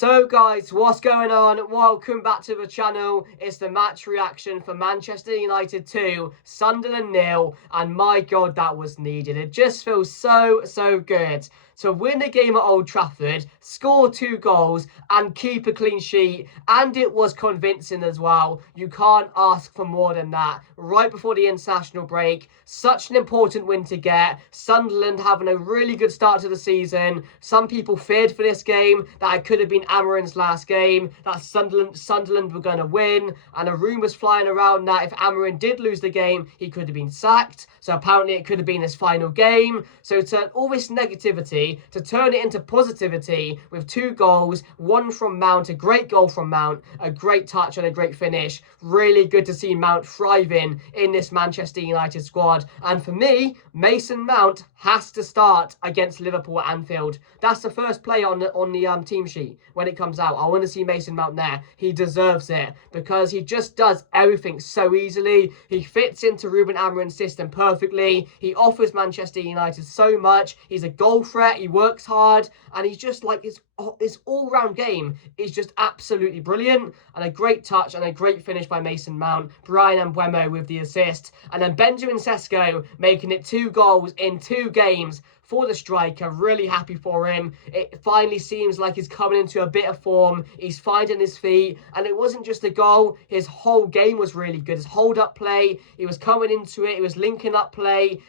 So guys, what's going on? Welcome back to the channel. It's the match reaction for Manchester United 2, Sunderland 0, and my god, that was needed. It just feels so good to win a game at Old Trafford, score 2 goals, and keep a clean sheet, and it was convincing as well. You can't ask for more than that. Right before the international break, such an important win to get. Sunderland having a really good start to the season. Some people feared for this game that it could have been Amarin's last game, that Sunderland were going to win, and a rumours flying around that if Amarin did lose the game, he could have been sacked. So apparently it could have been his final game. So to all this negativity, to turn it into positivity with 2 goals, one from Mount, a great goal from Mount, a great touch and a great finish. Really good to see Mount thriving in this Manchester United squad. And for me, Mason Mount has to start against Liverpool at Anfield. That's the first player on the team sheet when it comes out. I want to see Mason Mount there. He deserves it because he just does everything so easily. He fits into Ruben Amarin's system perfectly. He offers Manchester United so much. He's a goal threat. He works hard, and he's just like his all-round game is just absolutely brilliant. And a great touch and a great finish by Mason Mount. Brian Mbeumo with the assist, and then Benjamin Sesko making it 2 goals in 2 games for the striker. Really happy for him. It finally seems like he's coming into a bit of form. He's finding his feet, and it wasn't just a goal. His whole game was really good. His hold-up play, he was coming into it. He was linking up play.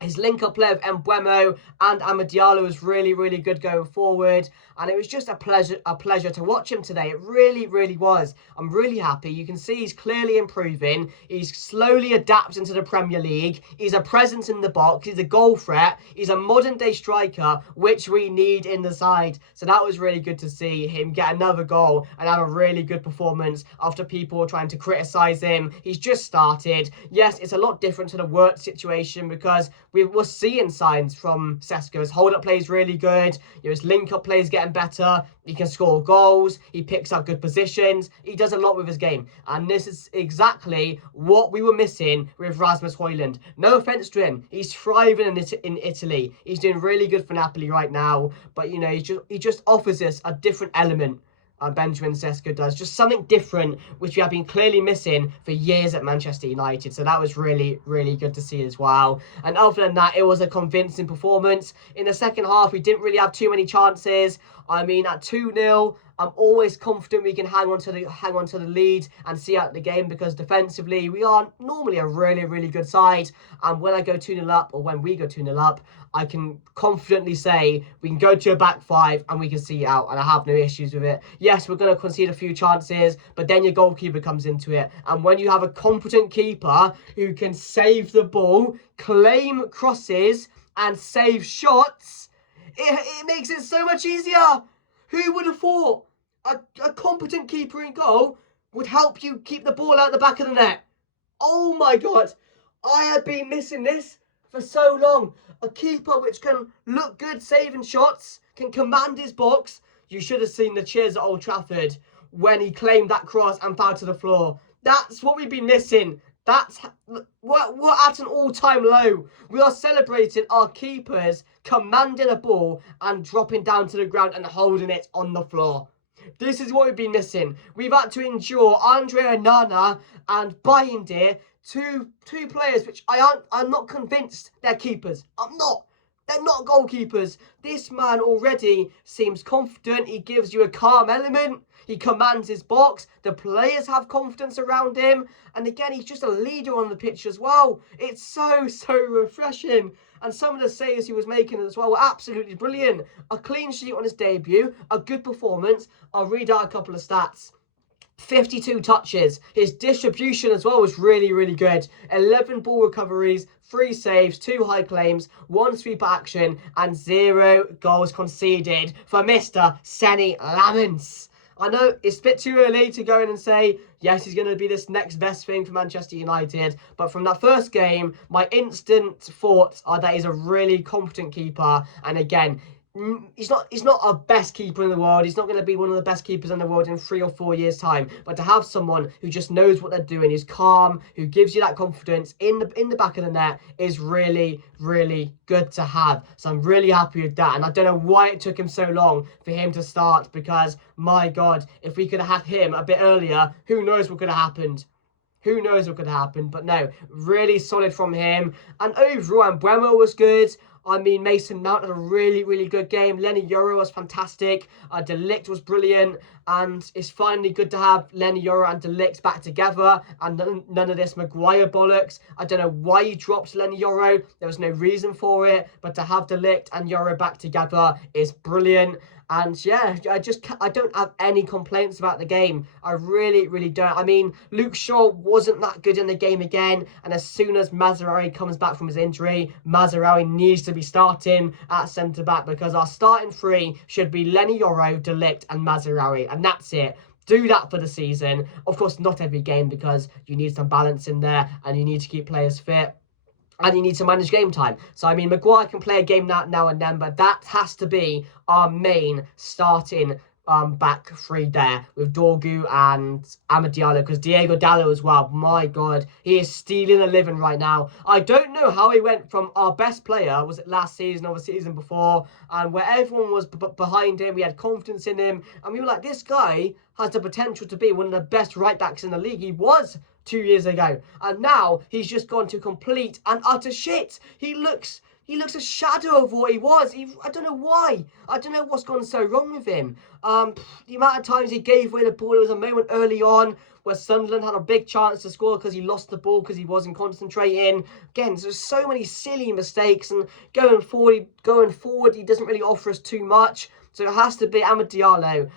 His link-up play of Mbeumo and Amad Diallo was really good going forward. And it was just a pleasure to watch him today. It really was. I'm really happy. You can see he's clearly improving. He's slowly adapting to the Premier League. He's a presence in the box. He's a goal threat. He's a modern-day striker, which we need in the side. So that was really good to see him get another goal and have a really good performance after people trying to criticise him. He's just started. Yes, it's a lot different to the Wirtz situation because we were seeing signs from Sesko. His hold-up play is really good. His link-up play is getting better. He can score goals. He picks up good positions. He does a lot with his game. And this is exactly what we were missing with Rasmus Højlund. No offence to him. He's thriving in Italy. He's doing really good for Napoli right now. But, you know, he just offers us a different element. Benjamin Sesko does. Just something different, which we have been clearly missing for years at Manchester United. So that was really good to see as well. And other than that, it was a convincing performance. In the second half, we didn't really have too many chances. I mean, at 2-0, I'm always confident we can hang on to the lead and see out the game because defensively, we are normally a really good side. And when I go 2-0 up, or when we go 2-0 up, I can confidently say we can go to a back 5 and we can see it out, and I have no issues with it. Yes, we're going to concede a few chances, but then your goalkeeper comes into it. And when you have a competent keeper who can save the ball, claim crosses, and save shots, it makes it so much easier. Who would have thought a competent keeper in goal would help you keep the ball out the back of the net? Oh my god, I have been missing this for so long. A keeper which can look good saving shots, can command his box. You should have seen the cheers at Old Trafford when he claimed that cross and fell to the floor. That's what we've been missing. We're at an all-time low. We are celebrating our keepers commanding a ball and dropping down to the ground and holding it on the floor. This is what we've been missing. We've had to endure Andre Onana and Bayindir, two players which I'm not convinced they're keepers. I'm not. They're not goalkeepers. This man already seems confident. He gives you a calm element. He commands his box. The players have confidence around him. And again, he's just a leader on the pitch as well. It's so refreshing. And some of the saves he was making as well were absolutely brilliant. A clean sheet on his debut. A good performance. I'll read out a couple of stats. 52 touches. His distribution as well was really good. 11 ball recoveries, 3 saves, 2 high claims, 1 sweeper action, and 0 goals conceded for Mr. Seny Lammens. I know it's a bit too early to go in and say, yes, he's going to be this next best thing for Manchester United. But from that first game, my instant thoughts are that he's a really competent keeper. And again, he's not our best keeper in the world. He's not going to be one of the best keepers in the world in 3 or 4 years' time. But to have someone who just knows what they're doing, is calm, who gives you that confidence in the back of the net is really, really good to have. So I'm really happy with that. And I don't know why it took him so long for him to start, because my God, if we could have had him a bit earlier, who knows what could have happened. Who knows what could happen? But no, really solid from him. And overall, Mbeumo was good. I mean, Mason Mount had a really, really good game. Lenny Yoro was fantastic. De Ligt was brilliant. And it's finally good to have Lenny Yoro and De Ligt back together. And none of this Maguire bollocks. I don't know why he dropped Lenny Yoro. There was no reason for it. But to have De Ligt and Yoro back together is brilliant. And yeah, I don't have any complaints about the game. I really, really don't. I mean, Luke Shaw wasn't that good in the game again. And as soon as Mazraoui comes back from his injury, Mazraoui needs to be starting at centre-back, because our starting three should be Lenny Yoro, De Ligt and Mazraoui. And that's it. Do that for the season. Of course, not every game, because you need some balance in there and you need to keep players fit. And you need to manage game time. So, I mean, Maguire can play a game now and then, but that has to be our main starting back three there, with Dorgu and Amad Diallo, because Diego Dallo as well. My God, he is stealing a living right now. I don't know how he went from our best player, was it last season or the season before, and where everyone was behind him, we had confidence in him, and we were like, this guy has the potential to be one of the best right backs in the league. He was 2 years ago, and now he's just gone to complete and utter shit. He looks a shadow of what he was. I don't know why. I don't know what's gone so wrong with him. The amount of times he gave away the ball, there was a moment early on where Sunderland had a big chance to score because he lost the ball because he wasn't concentrating. Again, there's so many silly mistakes, and going forward, he doesn't really offer us too much. So it has to be Amad Diallo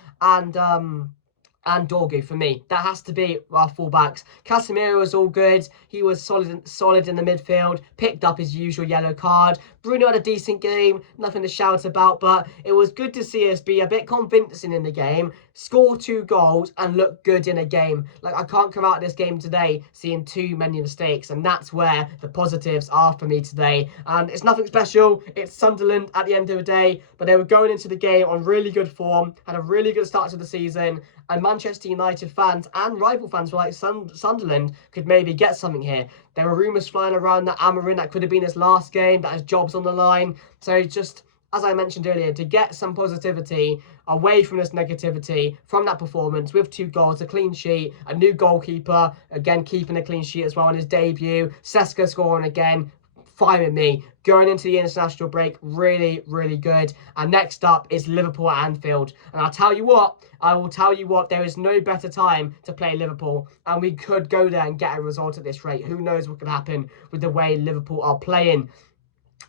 and Dorgu for me. That has to be our fullbacks. Casemiro was all good. He was solid in the midfield. Picked up his usual yellow card. Bruno had a decent game. Nothing to shout about, but it was good to see us be a bit convincing in the game, score 2 goals, and look good in a game. Like, I can't come out of this game today seeing too many mistakes, and that's where the positives are for me today. And it's nothing special. It's Sunderland at the end of the day, but they were going into the game on really good form, had a really good start to the season, and Manchester United fans and rival fans were like, Sunderland could maybe get something here. There were rumours flying around that Amarin, that could have been his last game, that his job's on the line. So just, as I mentioned earlier, to get some positivity away from this negativity from that performance with 2 goals, a clean sheet, a new goalkeeper, again keeping a clean sheet as well in his debut, Sesko scoring again, fine with me. Going into the international break, really, really good. And next up is Liverpool at Anfield. And I will tell you what, there is no better time to play Liverpool. And we could go there and get a result at this rate. Who knows what could happen with the way Liverpool are playing.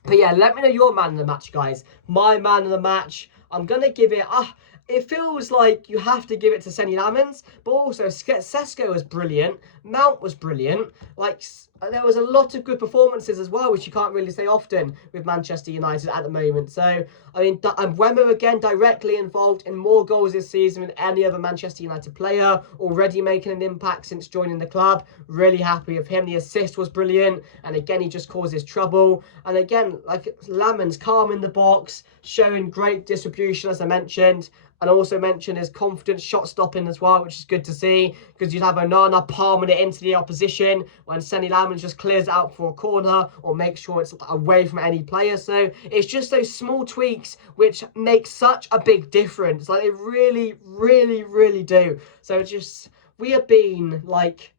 But yeah, let me know your man of the match, guys. My man of the match, I'm going to give it... it feels like you have to give it to Senny Lamens, but also Sesko was brilliant. Mount was brilliant. Like, there was a lot of good performances as well, which you can't really say often with Manchester United at the moment. So, I mean, Mbeumo again directly involved in more goals this season than any other Manchester United player, already making an impact since joining the club. Really happy with him. The assist was brilliant, and again, he just causes trouble. And again, like, Lamens calm in the box, showing great distribution, as I mentioned. And also mention his confident shot stopping as well, which is good to see, because you'd have Onana palming it into the opposition when Senny Lamens just clears it out for a corner or makes sure it's away from any player. So it's just those small tweaks which make such a big difference. Like, they really, really, really do. So just, we have been like,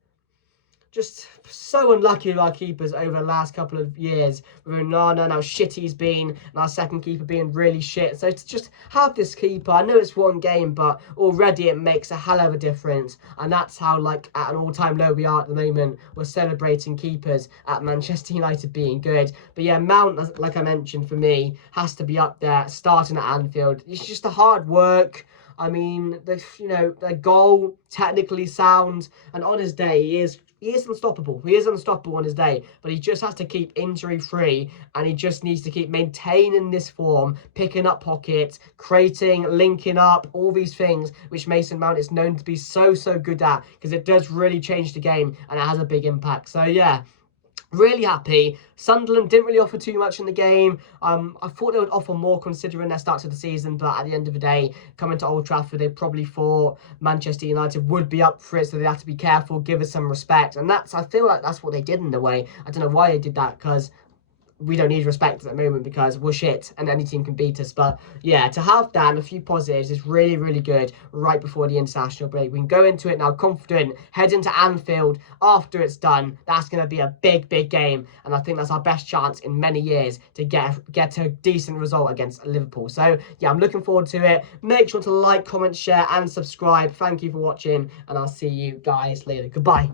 just so unlucky with our keepers over the last couple of years, with Onana and how shit he's been, and our second keeper being really shit. So to just have this keeper, I know it's one game, but already it makes a hell of a difference. And that's how, like, at an all-time low we are at the moment. We're celebrating keepers at Manchester United being good. But yeah, Mount, like I mentioned, for me, has to be up there, starting at Anfield. It's just the hard work. I mean, the goal, technically sound, and on his day, he is unstoppable. He is unstoppable on his day, but he just has to keep injury-free, and he just needs to keep maintaining this form, picking up pockets, creating, linking up, all these things, which Mason Mount is known to be so good at, because it does really change the game, and it has a big impact. So yeah, Really happy. Sunderland didn't really offer too much in the game. I thought they would offer more considering their start to the season, but at the end of the day, coming to Old Trafford, they probably thought Manchester United would be up for it, so they have to be careful, give us some respect. And I feel like that's what they did in a way. I don't know why they did that, because we don't need respect at the moment because we're shit and any team can beat us. But yeah, to have that and a few positives is really, really good right before the international break. We can go into it now confident, head into Anfield after it's done. That's going to be a big, big game. And I think that's our best chance in many years to get a decent result against Liverpool. So yeah, I'm looking forward to it. Make sure to like, comment, share and subscribe. Thank you for watching and I'll see you guys later. Goodbye.